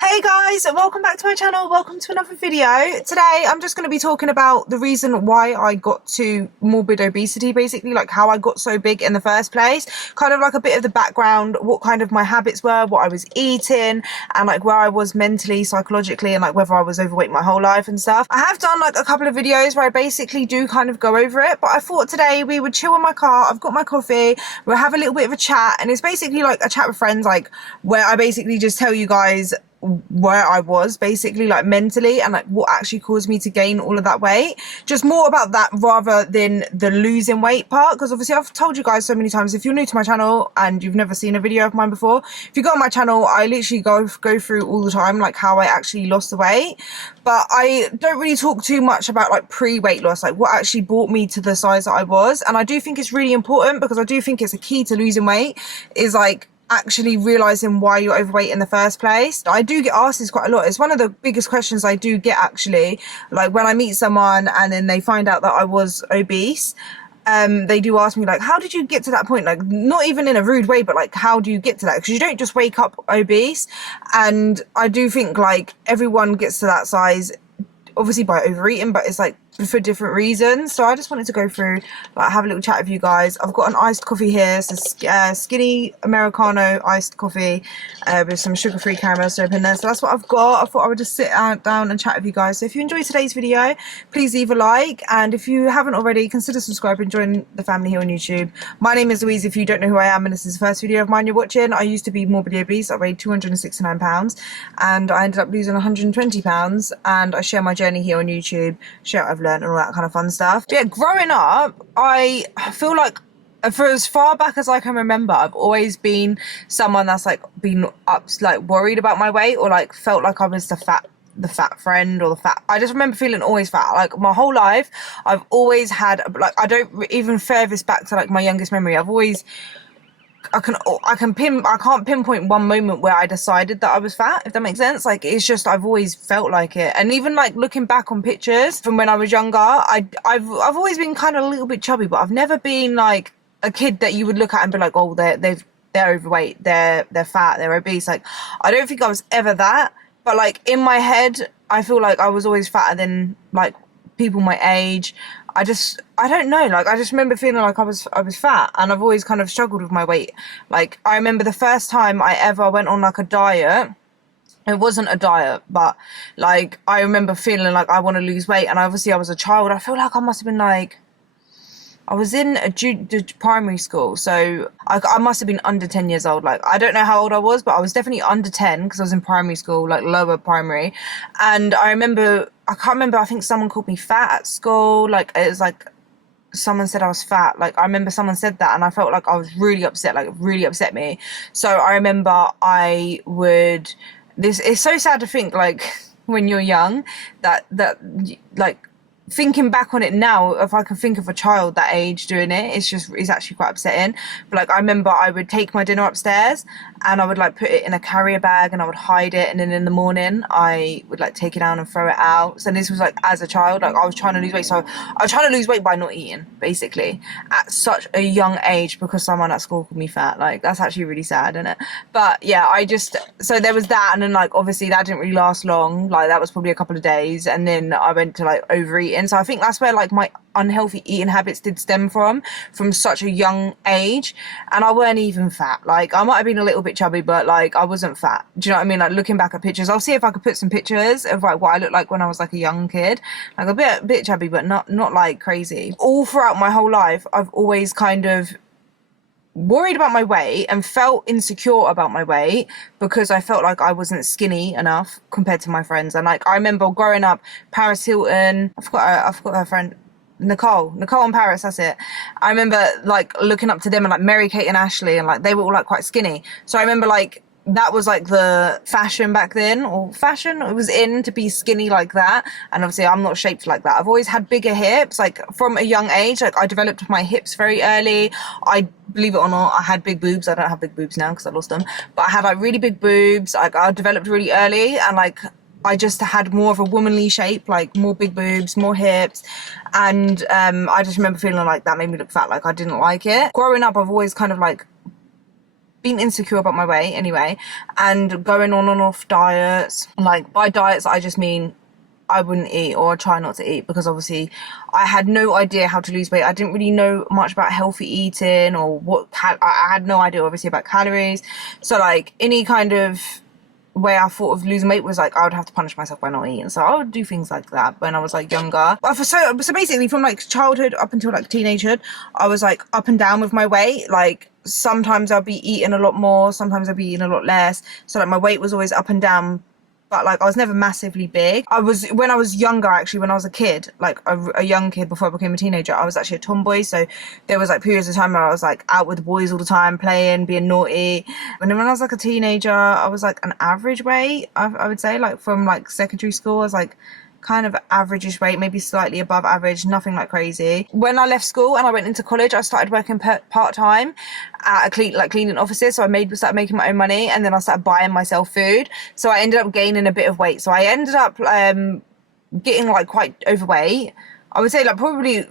Hey guys, welcome back to my channel. Welcome to another video. Today I'm just going to be talking about the reason why I got to morbid obesity, basically like how I got so big in the first place, kind of like a bit of the background, what kind of my habits were, what I was eating, and like where I was mentally, psychologically, and like whether I was overweight my whole life and stuff. I have done like a couple of videos where I basically do kind of go over it, but I thought today we would chill in my car. I've got my coffee, we'll have a little bit of a chat, and it's basically like a chat with friends, like where I basically just tell you guys where I was basically like mentally and like what actually caused me to gain all of that weight. Just more about that rather than the losing weight part, because obviously I've told you guys so many times, if you're new to my channel and you've never seen a video of mine before, if you go on my channel, I literally go through all the time like how I actually lost the weight, but I don't really talk too much about like pre-weight loss, like what actually brought me to the size that I was. And I do think it's really important, because I do think it's a key to losing weight, is like actually realizing why you're overweight in the first place. I do get asked this quite a lot. It's one of the biggest questions I do get, actually, like when I meet someone and then they find out that I was obese. They do ask me like, how did you get to that point? Like, not even in a rude way, but like, how do you get to that? Because you don't just wake up obese. And I do think like everyone gets to that size obviously by overeating, but it's like for different reasons. So I just wanted to go through, like, have a little chat with you guys. I've got an iced coffee here. It's a skinny Americano iced coffee with some sugar-free caramel syrup in there. So that's what I've got. I thought I would just sit down and chat with you guys. So if you enjoyed today's video, please leave a like. And if you haven't already, consider subscribing, join the family here on YouTube. My name is Louise, if you don't know who I am and this is the first video of mine you're watching. I used to be morbidly obese. I weighed 269 pounds and I ended up losing 120 pounds. And I share my journey here on YouTube, share what I've learned and all that kind of fun stuff. But yeah, growing up, I feel like for as far back as I can remember, I've always been someone that's like been worried about my weight, or like felt like I was the fat friend, or I just remember feeling always fat. Like my whole life I've always had, like, I don't even furthest back to like my youngest memory, I've always, I can't pinpoint one moment where I decided that I was fat, if that makes sense. Like, it's just, I've always felt like it. And even like looking back on pictures from when I was younger, I've always been kind of a little bit chubby, but I've never been like a kid that you would look at and be like, oh, they're overweight, they're fat, they're obese. Like, I don't think I was ever that, but like in my head, I feel like I was always fatter than like people my age. I don't know, like I just remember feeling like I was fat, and I've always kind of struggled with my weight. Like, I remember the first time I ever went on like a diet, it wasn't a diet, but like I remember feeling like I want to lose weight, and obviously I was a child. I feel like I must have been like, I was in a primary school, so I must have been under 10 years old. Like, I don't know how old I was, but I was definitely under 10 because I was in primary school, like lower primary. And I can't remember, I think someone called me fat at school. Like, it was like, someone said I was fat. Like, I remember someone said that, and I felt like I was really upset, like, it really upset me. So I remember it's so sad to think, like, when you're young, that like, thinking back on it now, if I can think of a child that age doing it, it's actually quite upsetting. But like, I remember I would take my dinner upstairs and I would like put it in a carrier bag and I would hide it, and then in the morning I would like take it down and throw it out. So this was like as a child, like I was trying to lose weight. So I was trying to lose weight by not eating, basically, at such a young age, because someone at school called me fat. Like, that's actually really sad, isn't it? But yeah, so there was that, and then like obviously that didn't really last long. Like, that was probably a couple of days, and then I went to like overeating. So I think that's where like my unhealthy eating habits did stem from such a young age. And I weren't even fat. Like, I might have been a little bit chubby, but like I wasn't fat. Do you know what I mean? Like, looking back at pictures, I'll see if I could put some pictures of like what I looked like when I was like a young kid. Like a bit chubby, but not like crazy. All throughout my whole life, I've always kind of worried about my weight and felt insecure about my weight, because I felt like I wasn't skinny enough compared to my friends. And like, I remember growing up, Paris Hilton, I forgot her friend, Nicole and Paris, that's it. I remember like looking up to them, and like Mary Kate and Ashley, and like they were all like quite skinny. So I remember like that was like the fashion back then, or fashion, it was in to be skinny like that. And obviously I'm not shaped like that. I've always had bigger hips, like from a young age. Like, I developed my hips very early. I, believe it or not, I had big boobs. I don't have big boobs now because I lost them, but I had like really big boobs. Like, I developed really early, and like I just had more of a womanly shape, like more big boobs, more hips. And I just remember feeling like that made me look fat. Like, I didn't like it. Growing up, I've always kind of like been insecure about my weight anyway, and going on and off diets. Like, by diets I just mean I wouldn't eat or try not to eat, because obviously I had no idea how to lose weight. I didn't really know much about healthy eating or I had no idea obviously about calories. So like any kind of way I thought of losing weight was like I would have to punish myself by not eating. So I would do things like that when I was like younger. But so basically from like childhood up until like teenagehood, I was like up and down with my weight. Like sometimes I'll be eating a lot more, sometimes I'll be eating a lot less. So like my weight was always up and down, but like I was never massively big. When I was younger, actually, when I was a kid, like a young kid before I became a teenager, I was actually a tomboy. So there was like periods of time where I was like out with the boys all the time, playing, being naughty. And then when I was like a teenager, I was like an average weight, I would say, like from like secondary school, I was like kind of average-ish weight, maybe slightly above average, nothing like crazy. When I left school and I went into college, I started working part-time at cleaning offices. So I started making my own money, and then I started buying myself food. So I ended up gaining a bit of weight. So I ended up getting like quite overweight. I would say like probably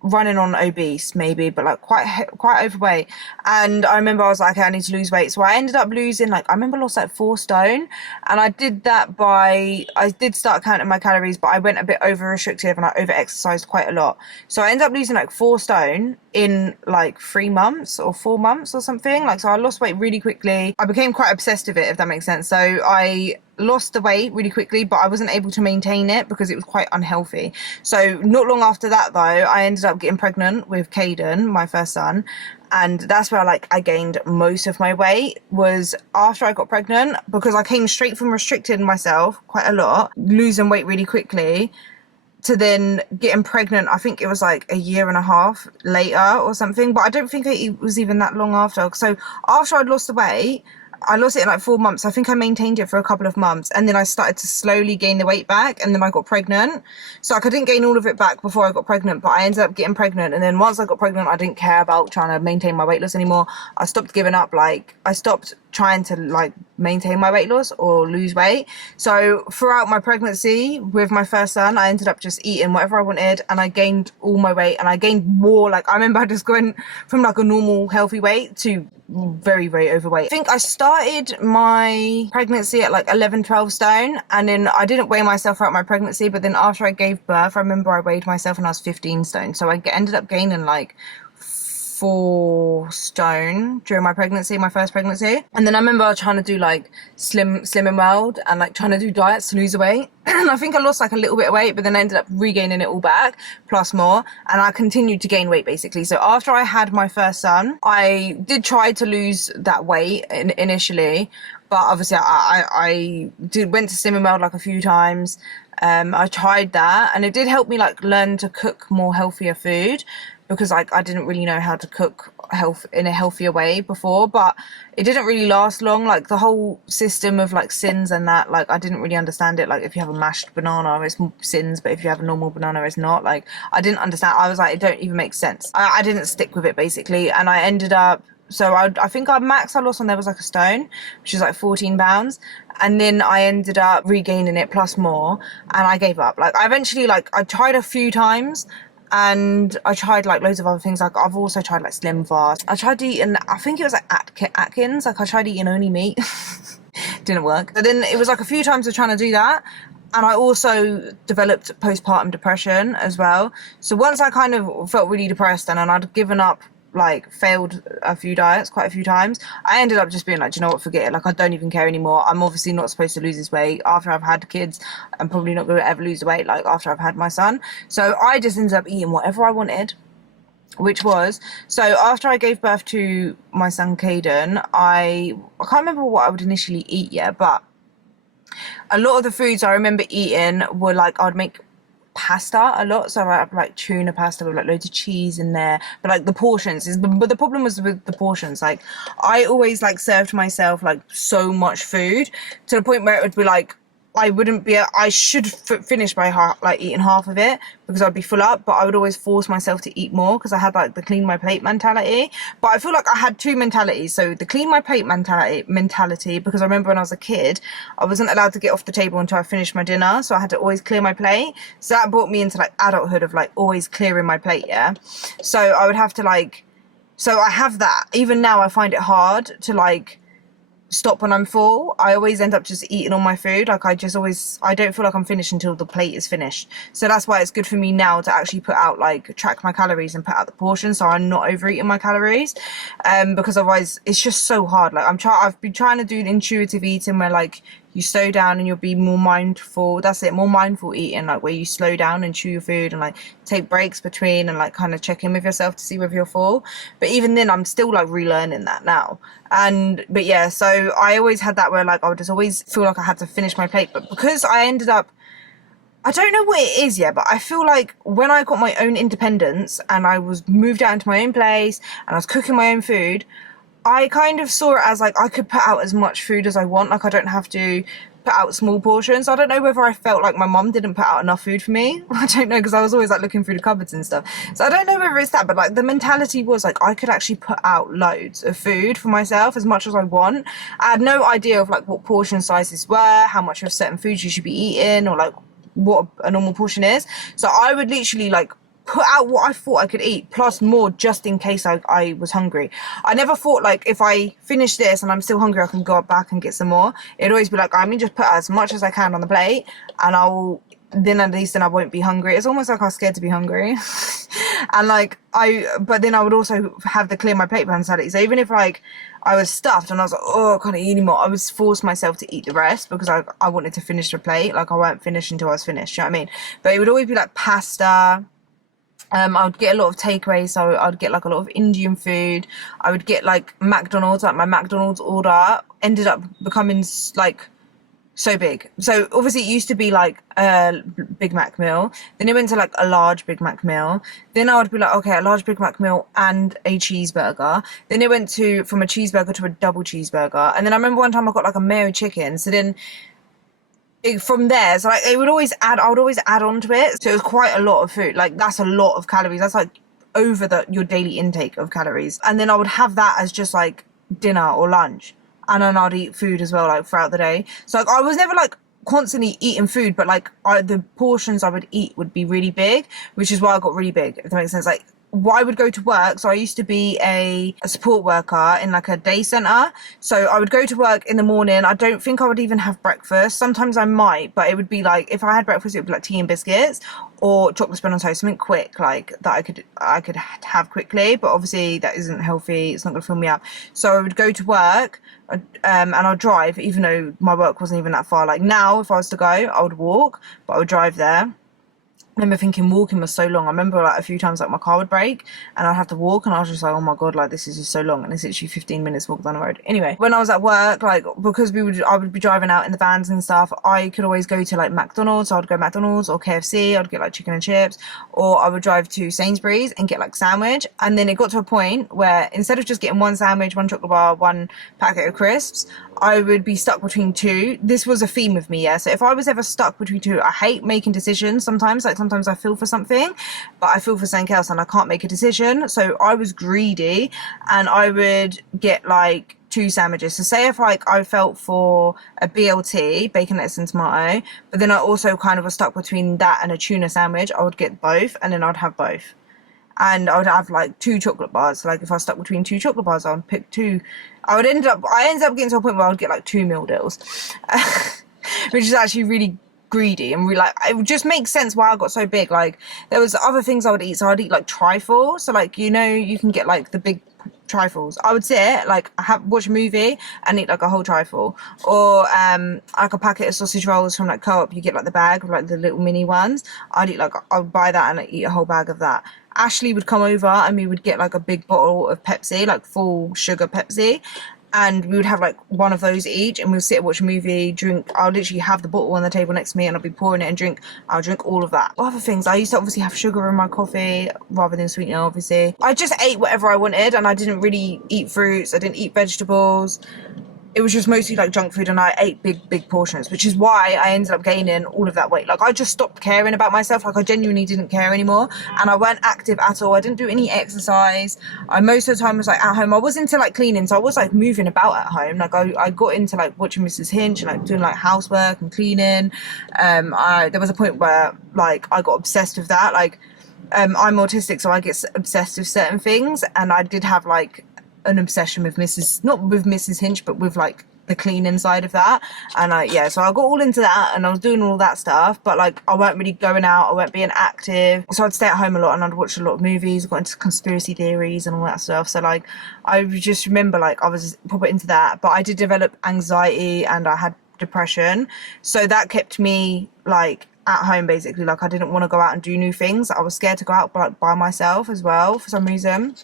running on obese maybe, but like quite overweight. And I remember I was like, okay, I need to lose weight. So I ended up losing, like, I remember I lost like 4 stone, and I did that I did start counting my calories, but I went a bit over restrictive and I over exercised quite a lot. So I ended up losing like 4 stone in like 3 months or 4 months or something. Like, so I lost weight really quickly. I became quite obsessed with it, if that makes sense. So I lost the weight really quickly, but I wasn't able to maintain it because it was quite unhealthy. So not long after that though, I ended up getting pregnant with Caden, my first son, and that's where I gained most of my weight, was after I got pregnant, because I came straight from restricting myself quite a lot, losing weight really quickly, to then getting pregnant. I think it was like a year and a half later or something, but I don't think it was even that long after. So after I'd lost the weight, I lost it in like 4 months. I think I maintained it for a couple of months, and then I started to slowly gain the weight back, and then I got pregnant. So I couldn't gain all of it back before I got pregnant, but I ended up getting pregnant. And then once I got pregnant, I didn't care about trying to maintain my weight loss anymore. I stopped giving up. Like, I stopped trying to like maintain my weight loss or lose weight. So throughout my pregnancy with my first son, I ended up just eating whatever I wanted, and I gained all my weight, and I gained more. Like, I remember just going from like a normal healthy weight to very, very overweight. I think I started my pregnancy at like 11-12 stone, and then I didn't weigh myself throughout my pregnancy, but then after I gave birth, I remember I weighed myself and I was 15 stone. So I ended up gaining like 4 stone during my pregnancy, my first pregnancy. And then I remember trying to do like slim and wild, and like trying to do diets to lose weight. And I think I lost like a little bit of weight, but then I ended up regaining it all back plus more, and I continued to gain weight basically. So after I had my first son, I did try to lose that weight initially, but obviously I went to slim and wild like a few times. I tried that, and it did help me like learn to cook more healthier food, because like I didn't really know how to cook in a healthier way before. But it didn't really last long. Like, the whole system of like sins and that, like, I didn't really understand it. Like, if you have a mashed banana, it's sins, but if you have a normal banana, it's not. Like, I didn't understand. I was like, it don't even make sense. I didn't stick with it basically, and I ended up, so I think max I lost on there was like a stone, which is like 14 pounds. And then I ended up regaining it plus more, and I gave up. Like, I eventually, like, I tried a few times, and I tried like loads of other things. Like, I've also tried like Slim Fast. I tried eating, I think it was like Atkins. Like, I tried eating only meat. Didn't work. But then it was like a few times of trying to do that. And I also developed postpartum depression as well. So once I kind of felt really depressed, and I'd given up, like, failed a few diets quite a few times, I ended up just being like, do you know what, forget it. Like, I don't even care anymore. I'm obviously not supposed to lose this weight after I've had kids. I'm probably not going to ever lose the weight like after I've had my son. So I just ended up eating whatever I wanted, which was, so after I gave birth to my son Caden, I can't remember what I would initially eat yet, but a lot of the foods I remember eating were like, I'd make pasta a lot, so I have like tuna pasta with like loads of cheese in there, but like the portions but the problem was with the portions. Like, I always like served myself like so much food to the point where it would be like, I should finish by eating half of it, because I'd be full up, but I would always force myself to eat more, because I had like the clean my plate mentality. But I feel like I had 2 mentalities. So the clean my plate mentality, because I remember when I was a kid, I wasn't allowed to get off the table until I finished my dinner, so I had to always clear my plate. So that brought me into like adulthood of like always clearing my plate, yeah. So I would have to like So I have that. Even now I find it hard to like stop when I'm full. I always end up just eating all my food. Like I don't feel like I'm finished until the plate is finished. So that's why it's good for me now to actually put out, like, track my calories and put out the portion, so I'm not overeating my calories. Because otherwise it's just so hard. Like I've been trying to do intuitive eating where like you slow down and you'll be more mindful. That's it, more mindful eating, like where you slow down and chew your food and like take breaks between and like kind of check in with yourself to see whether you're full. But even then I'm still like relearning that now. But yeah, so I always had that where like I would just always feel like I had to finish my plate. But because I ended up, I don't know what it is yet, but I feel like when I got my own independence and I was moved out into my own place and I was cooking my own food, I kind of saw it as like I could put out as much food as I want. Like I don't have to put out small portions. I don't know whether I felt like my mum didn't put out enough food for me. I don't know, because I was always like looking through the cupboards and stuff. So I don't know whether it's that, but like the mentality was like I could actually put out loads of food for myself, as much as I want. I had no idea of like what portion sizes were, how much of certain foods you should be eating, or like what a normal portion is. So I would literally like put out what I thought I could eat, plus more, just in case I was hungry. I never thought like if I finish this and I'm still hungry I can go back and get some more. It'd always be like, I mean, just put as much as I can on the plate and then at least I won't be hungry. It's almost like I was scared to be hungry. And like but then I would also have the clear my plate mentality. So even if like I was stuffed and I was like, oh, I can't eat anymore, I would force myself to eat the rest because I wanted to finish the plate. Like I won't finish until I was finished, you know what I mean? But it would always be like pasta. I would get a lot of takeaways, so I'd get like a lot of Indian food. I would get like McDonald's, like my McDonald's order ended up becoming like so big. So obviously it used to be like a Big Mac meal, then it went to like a large Big Mac meal, then I would be like, okay, a large Big Mac meal and a cheeseburger, then it went from a cheeseburger to a double cheeseburger, and then I remember one time I got like a mayo chicken, so then from there, so like I would always add on to it, so it was quite a lot of food. Like that's a lot of calories. That's like over your daily intake of calories. And then I would have that as just like dinner or lunch, and then I'd eat food as well like throughout the day. So like I was never like constantly eating food, but like the portions I would eat would be really big, which is why I got really big, if that makes sense. Like I would go to work, so I used to be a support worker in like a day centre, so I would go to work in the morning. I don't think I would even have breakfast. Sometimes I might, but it would be like, if I had breakfast it would be like tea and biscuits or chocolate spread on toast, something quick like that I could have quickly, but obviously that isn't healthy, it's not going to fill me up. So I would go to work and I'd drive, even though my work wasn't even that far. Like now if I was to go I would walk, but I would drive there. I remember thinking walking was so long. I remember like a few times like my car would break and I'd have to walk, and I was just like, oh my god, like this is just so long, and it's literally 15 minutes walk down the road. Anyway, when I was at work, like because I would be driving out in the vans and stuff, I could always go to like McDonald's. So I'd go McDonald's or KFC, I'd get like chicken and chips, or I would drive to Sainsbury's and get like sandwich. And then it got to a point where instead of just getting one sandwich, one chocolate bar, one packet of crisps, I would be stuck between two. This was a theme with me, yeah. So if I was ever stuck between two, I hate making decisions sometimes. Like sometimes I feel for something, but I feel for something else and I can't make a decision. So I was greedy and I would get like two sandwiches. So say if like I felt for a BLT, bacon, lettuce and tomato, but then I also kind of was stuck between that and a tuna sandwich, I would get both, and then I'd have both. And I would have like two chocolate bars. So like if I was stuck between two chocolate bars, I would pick two. I ended up getting to a point where I would get like two meal deals, which is actually really greedy and really like, it just makes sense why I got so big. Like there was other things I would eat. So I'd eat like trifle. So like, you know, you can get like the big trifles. I would sit like watch a movie and eat like a whole trifle, or like a packet of sausage rolls from like Co-op. You get like the bag of like the little mini ones. I would buy that and I'd eat a whole bag of that. Ashley would come over and we would get like a big bottle of Pepsi, like full sugar Pepsi, and we would have like one of those each, and we'll sit and watch a movie, drink. I'll literally have the bottle on the table next to me and I'll be pouring it and drink. I'll drink all of that. Other things, I used to obviously have sugar in my coffee rather than sweetener, obviously. I just ate whatever I wanted and I didn't really eat fruits, I didn't eat vegetables. It was just mostly like junk food, and I ate big portions, which is why I ended up gaining all of that weight. Like I just stopped caring about myself. Like I genuinely didn't care anymore, and I weren't active at all. I didn't do any exercise. I most of the time was like at home. I was into like cleaning, so I was like moving about at home. Like I got into like watching Mrs. Hinch and like doing like housework and cleaning. There was a point where like I got obsessed with that. Like I'm autistic, so I get obsessed with certain things, and I did have like an obsession with not with Mrs. Hinch, but with like the cleaning side of that. And yeah, so I got all into that, and I was doing all that stuff, but like I weren't really going out, I weren't being active, so I'd stay at home a lot, and I'd watch a lot of movies, got into conspiracy theories and all that stuff. So like I just remember like I was proper into that, but I did develop anxiety and I had depression, so that kept me like at home basically. Like I didn't want to go out and do new things. I was scared to go out by myself as well for some reason.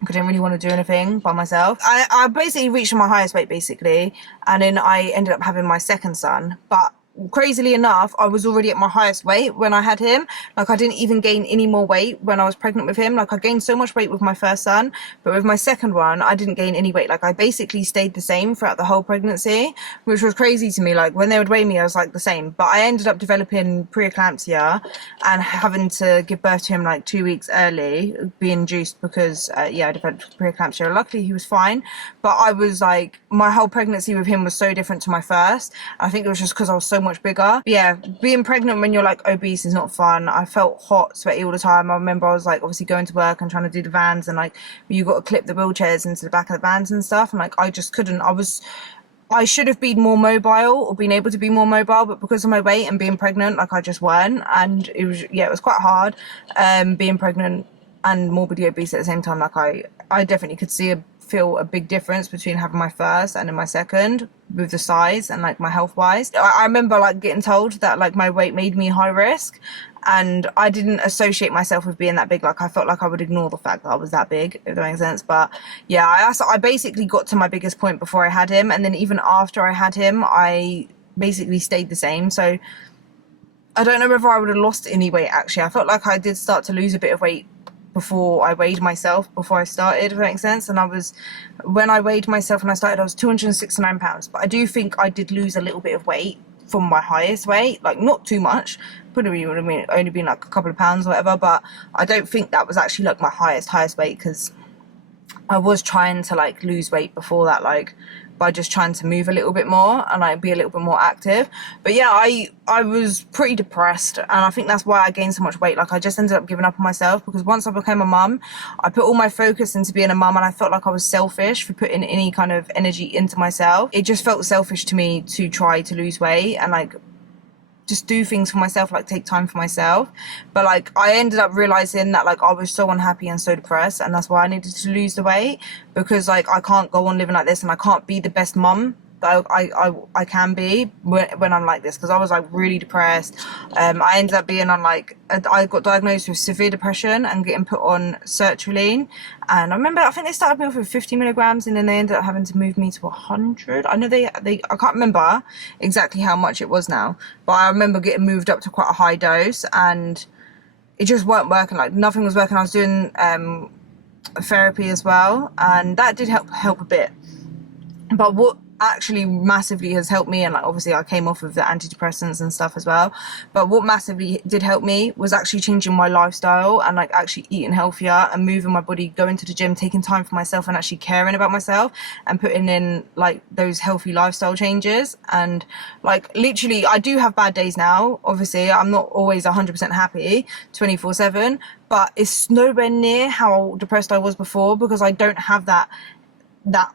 I didn't really want to do anything by myself. I basically reached my highest weight basically, and then I ended up having my second son. But crazily enough, I was already at my highest weight when I had him. Like I didn't even gain any more weight when I was pregnant with him. Like I gained so much weight with my first son, but with my second one I didn't gain any weight. Like I basically stayed the same throughout the whole pregnancy, which was crazy to me. Like when they would weigh me I was like the same, but I ended up developing preeclampsia and having to give birth to him like 2 weeks early, being induced, because yeah, I developed preeclampsia. Luckily he was fine, but I was like, my whole pregnancy with him was so different to my first. I think it was just because I was so much bigger. But yeah, being pregnant when you're like obese is not fun. I felt hot, sweaty all the time. I remember I was like obviously going to work and trying to do the vans, and like you got to clip the wheelchairs into the back of the vans and stuff, and like I just couldn't. I should have been more mobile, or been able to be more mobile, but because of my weight and being pregnant, like I just weren't. And it was, yeah, it was quite hard being pregnant and morbidly obese at the same time. Like I definitely could feel a big difference between having my first and in my second, with the size and like my health wise. I remember like getting told that like my weight made me high risk, and I didn't associate myself with being that big. Like I felt like I would ignore the fact that I was that big, if that makes sense. But yeah, I basically got to my biggest point before I had him, and then even after I had him I basically stayed the same. So I don't know whether I would have lost any weight actually. I felt like I did start to lose a bit of weight before I weighed myself, before I started, if that makes sense. And when I weighed myself and I started, I was 269 pounds, but I do think I did lose a little bit of weight from my highest weight, like not too much, probably would have only been like a couple of pounds or whatever, but I don't think that was actually like my highest weight, because I was trying to like lose weight before that, like by just trying to move a little bit more and like be a little bit more active. But yeah, I was pretty depressed, and I think that's why I gained so much weight. Like I just ended up giving up on myself, because once I became a mum, I put all my focus into being a mum, and I felt like I was selfish for putting any kind of energy into myself. It just felt selfish to me to try to lose weight and like just do things for myself, like take time for myself. But like I ended up realizing that like I was so unhappy and so depressed, and that's why I needed to lose the weight, because like I can't go on living like this, and I can't be the best mum that I can be when I'm like this, because I was like really depressed. I ended up being on like, I got diagnosed with severe depression and getting put on sertraline, and I remember I think they started me off with 50 milligrams, and then they ended up having to move me to 100. I know they I can't remember exactly how much it was now, but I remember getting moved up to quite a high dose, and it just weren't working. Like nothing was working. I was doing therapy as well, and that did help a bit. But what actually massively has helped me, and like obviously I came off of the antidepressants and stuff as well, but what massively did help me was actually changing my lifestyle and like actually eating healthier and moving my body, going to the gym, taking time for myself and actually caring about myself and putting in like those healthy lifestyle changes. And like literally I do have bad days now, obviously I'm not always 100% happy 24/7, but it's nowhere near how depressed I was before, because I don't have that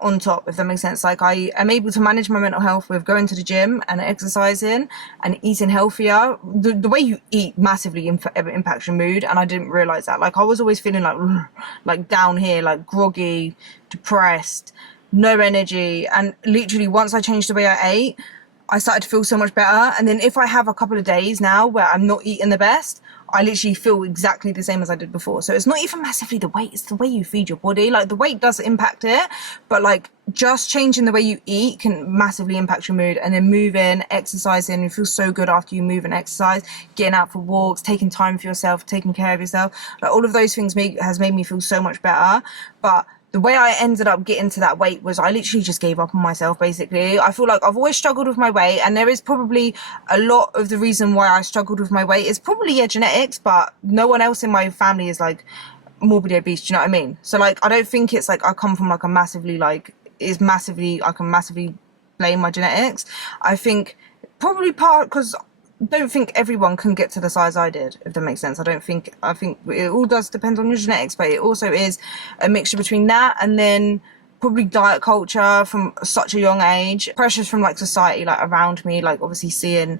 on top, if that makes sense. Like I am able to manage my mental health with going to the gym and exercising and eating healthier. The way you eat massively impacts your mood, and I didn't realize that. Like I was always feeling like down here, like groggy, depressed, no energy, and literally once I changed the way I ate, I started to feel so much better. And then if I have a couple of days now where I'm not eating the best, I literally feel exactly the same as I did before. So it's not even massively the weight, it's the way you feed your body. Like the weight does impact it, but like just changing the way you eat can massively impact your mood. And then moving, exercising, you feel so good after you move and exercise, getting out for walks, taking time for yourself, taking care of yourself. Like all of those things has made me feel so much better. But the way I ended up getting to that weight was I literally just gave up on myself, basically. I feel like I've always struggled with my weight, and there is probably a lot of the reason why I struggled with my weight is probably, yeah, genetics, but no one else in my family is like morbidly obese, do you know what I mean? So like I don't think it's like I come from like a massively like, I can massively blame my genetics. I think probably part because don't think everyone can get to the size I did, if that makes sense. I think it all does depend on your genetics, but it also is a mixture between that and then probably diet culture from such a young age, pressures from like society, like around me, like obviously seeing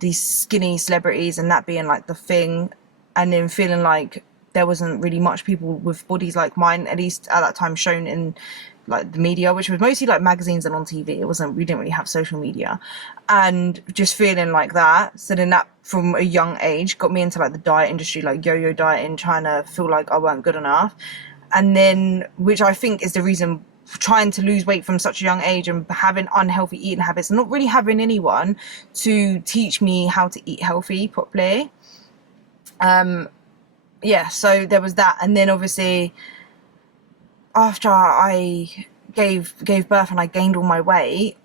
these skinny celebrities and that being like the thing, and then feeling like there wasn't really much people with bodies like mine, at least at that time, shown in like the media, which was mostly like magazines and on TV. We didn't really have social media, and just feeling like that. So then that from a young age got me into like the diet industry, like yo-yo dieting, trying to feel like I weren't good enough. And then, which I think is the reason, trying to lose weight from such a young age and having unhealthy eating habits and not really having anyone to teach me how to eat healthy properly. Yeah, so there was that. And then obviously after I gave birth and I gained all my weight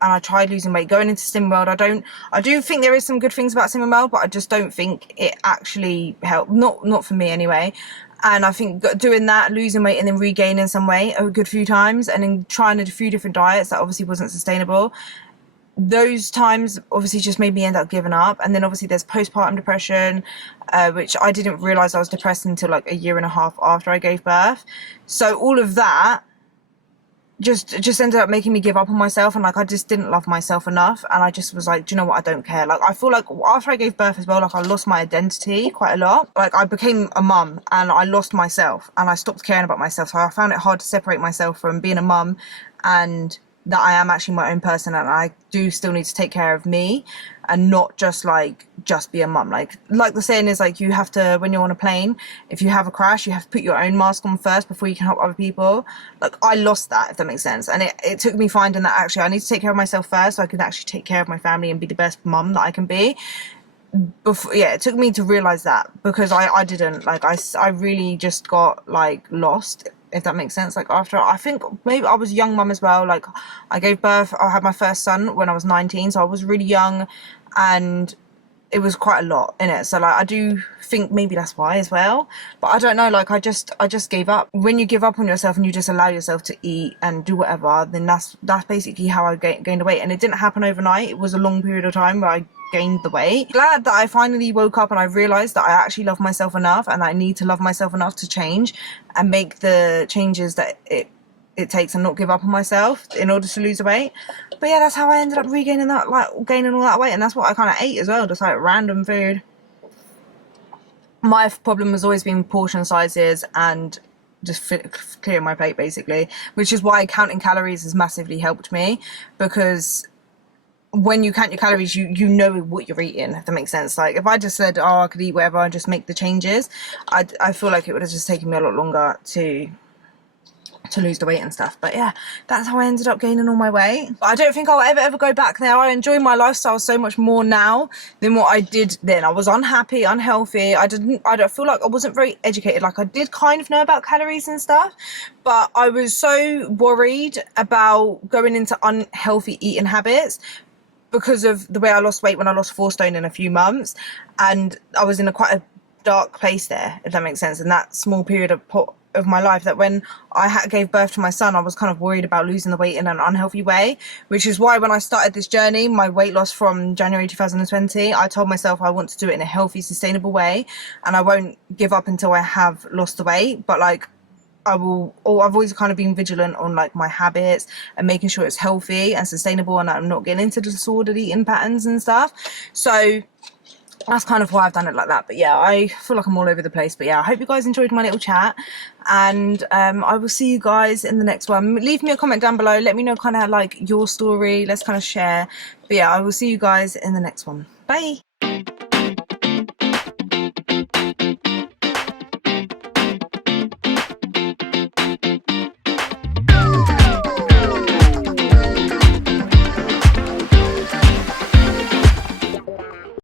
and I tried losing weight, going into Slimming World, I do think there is some good things about Slimming World, but I just don't think it actually helped, not for me anyway. And I think doing that, losing weight and then regaining some weight a good few times, and then trying a few different diets that obviously wasn't sustainable, those times obviously just made me end up giving up. And then obviously there's postpartum depression, which I didn't realize I was depressed until like a year and a half after I gave birth. So all of that just ended up making me give up on myself, and like I just didn't love myself enough, and I just was like, do you know what, I don't care. Like I feel like after I gave birth as well, like I lost my identity quite a lot. Like I became a mum and I lost myself and I stopped caring about myself, so I found it hard to separate myself from being a mum and that I am actually my own person, and I do still need to take care of me and not just be a mum. Like the saying is, like, you have to, when you're on a plane, if you have a crash, you have to put your own mask on first before you can help other people. Like I lost that, if that makes sense. And it took me finding that actually I need to take care of myself first so I can actually take care of my family and be the best mum that I can be. It took me to realize that, because I didn't, like, I really just got like lost, if that makes sense. Like after, I think maybe I was a young mum as well. Like I gave birth, I had my first son when I was 19, so I was really young, and it was quite a lot in it. So like I do think maybe that's why as well, but I don't know. Like I just gave up. When you give up on yourself and you just allow yourself to eat and do whatever, then that's basically how I gained the weight. And it didn't happen overnight. It was a long period of time where I gained the weight. Glad that I finally woke up and I realized that I actually love myself enough, and I need to love myself enough to change and make the changes that it takes, and not give up on myself in order to lose the weight. But yeah, that's how I ended up regaining that, like gaining all that weight. And that's what I kind of ate as well, just like random food. My problem has always been portion sizes and just clearing my plate basically, which is why counting calories has massively helped me, because when you count your calories, you know what you're eating, if that makes sense. Like if I just said, oh, I could eat whatever and just make the changes, I feel like it would have just taken me a lot longer to lose the weight and stuff. But yeah, that's how I ended up gaining all my weight. But I don't think I'll ever go back there. I enjoy my lifestyle so much more now than what I did then. I was unhappy, unhealthy. I don't feel like I wasn't very educated. Like I did kind of know about calories and stuff, but I was so worried about going into unhealthy eating habits because of the way I lost weight when I lost 4 stone in a few months, and I was in quite a dark place there, if that makes sense, in that small period of my life, that when I gave birth to my son, I was kind of worried about losing the weight in an unhealthy way, which is why when I started this journey, my weight loss from January 2020, I told myself I want to do it in a healthy, sustainable way, and I won't give up until I have lost the weight. But like I've always kind of been vigilant on like my habits and making sure it's healthy and sustainable, and I'm not getting into disordered eating patterns and stuff. So that's kind of why I've done it like that. But yeah, I feel like I'm all over the place. But yeah, I hope you guys enjoyed my little chat, and I will see you guys in the next one. Leave me a comment down below, let me know kind of like your story, let's kind of share. But yeah, I will see you guys in the next one. Bye.